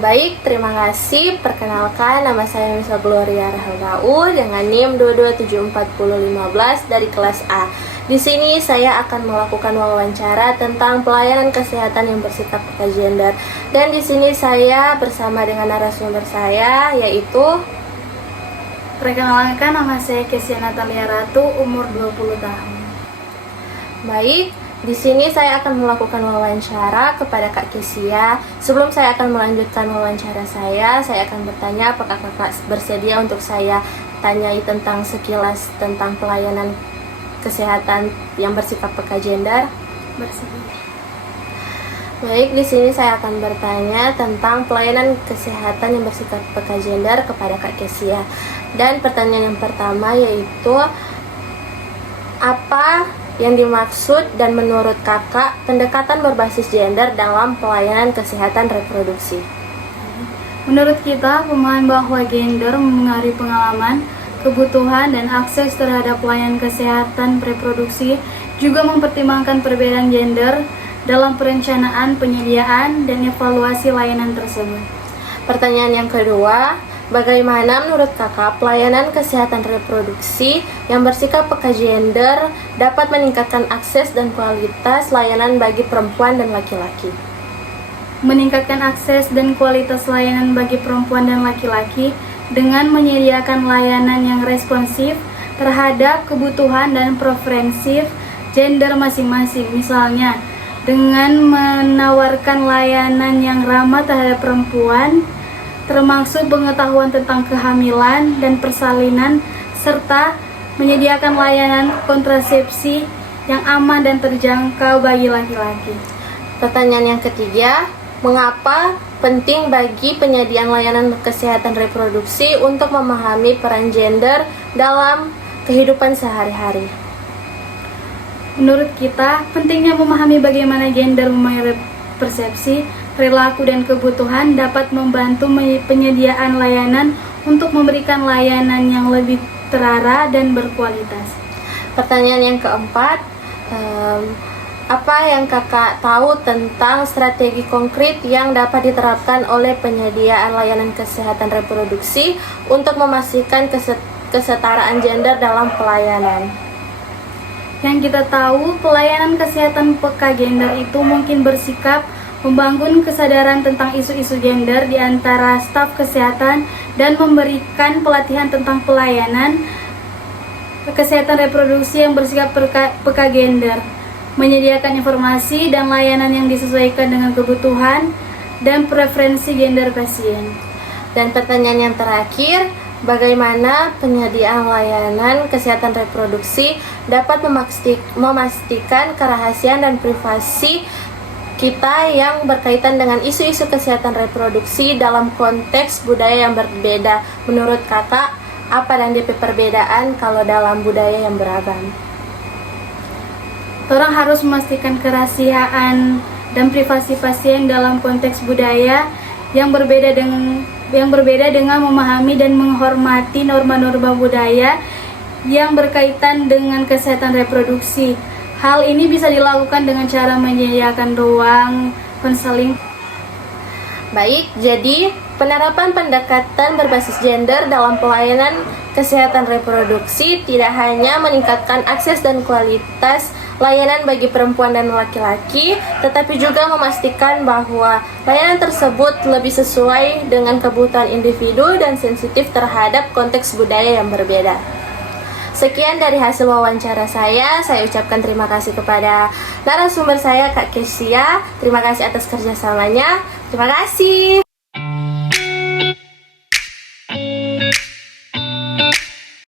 Baik, terima kasih. Perkenalkan, nama saya Nisa Gloria Rahel dengan NIM 2274015 dari kelas A. Di sini saya akan melakukan wawancara tentang pelayanan kesehatan yang bersikap peka gender. Dan di sini saya bersama dengan narasumber saya, yaitu Perkenalkan, nama saya Kesia Natalia Ratu, umur 20 tahun. Baik, di sini saya akan melakukan wawancara kepada Kak Kesia. Sebelum saya akan melanjutkan wawancara saya akan bertanya apakah kakak bersedia untuk saya tanyai tentang sekilas tentang pelayanan kesehatan yang bersikap peka gender. Bersedia. Baik, di sini saya akan bertanya tentang pelayanan kesehatan yang bersikap peka gender kepada Kak Kesia. Dan pertanyaan yang pertama yaitu, apa yang dimaksud dan menurut kakak pendekatan berbasis gender dalam pelayanan kesehatan reproduksi? Menurut kita, pemahaman bahwa gender mempengaruhi pengalaman, kebutuhan, dan akses terhadap pelayanan kesehatan reproduksi juga mempertimbangkan perbedaan gender dalam perencanaan, penyediaan, dan evaluasi layanan tersebut. Pertanyaan yang kedua, bagaimana menurut kakak pelayanan kesehatan reproduksi yang bersikap peka gender dapat meningkatkan akses dan kualitas layanan bagi perempuan dan laki-laki? Meningkatkan akses dan kualitas layanan bagi perempuan dan laki-laki dengan menyediakan layanan yang responsif terhadap kebutuhan dan preferensi gender masing-masing. Misalnya, dengan menawarkan layanan yang ramah terhadap perempuan, termasuk pengetahuan tentang kehamilan dan persalinan, serta menyediakan layanan kontrasepsi yang aman dan terjangkau bagi laki-laki. Pertanyaan yang ketiga, mengapa penting bagi penyediaan layanan kesehatan reproduksi untuk memahami peran gender dalam kehidupan sehari-hari? Menurut kita, pentingnya memahami bagaimana gender mempengaruhi persepsi, perilaku, dan kebutuhan dapat membantu penyediaan layanan untuk memberikan layanan yang lebih terarah dan berkualitas. Pertanyaan yang keempat, apa yang kakak tahu tentang strategi konkret yang dapat diterapkan oleh penyediaan layanan kesehatan reproduksi untuk memastikan kesetaraan gender dalam pelayanan? Yang kita tahu, pelayanan kesehatan peka gender itu mungkin bersikap membangun kesadaran tentang isu-isu gender di antara staf kesehatan dan memberikan pelatihan tentang pelayanan kesehatan reproduksi yang bersikap peka gender, menyediakan informasi dan layanan yang disesuaikan dengan kebutuhan dan preferensi gender pasien. Dan pertanyaan yang terakhir, bagaimana penyediaan layanan kesehatan reproduksi dapat memastikan kerahasiaan dan privasi kita yang berkaitan dengan isu-isu kesehatan reproduksi dalam konteks budaya yang berbeda? Menurut kakak, apa dan DP perbedaan kalau dalam budaya yang beragam? Orang harus memastikan kerahasiaan dan privasi pasien dalam konteks budaya yang berbeda dengan memahami dan menghormati norma-norma budaya yang berkaitan dengan kesehatan reproduksi. Hal ini bisa dilakukan dengan cara menyediakan ruang konseling. Baik, jadi penerapan pendekatan berbasis gender dalam pelayanan kesehatan reproduksi tidak hanya meningkatkan akses dan kualitas layanan bagi perempuan dan laki-laki, tetapi juga memastikan bahwa layanan tersebut lebih sesuai dengan kebutuhan individu dan sensitif terhadap konteks budaya yang berbeda. Sekian dari hasil wawancara saya ucapkan terima kasih kepada narasumber saya Kak Kesia. Terima kasih atas kerjasamanya. Terima kasih.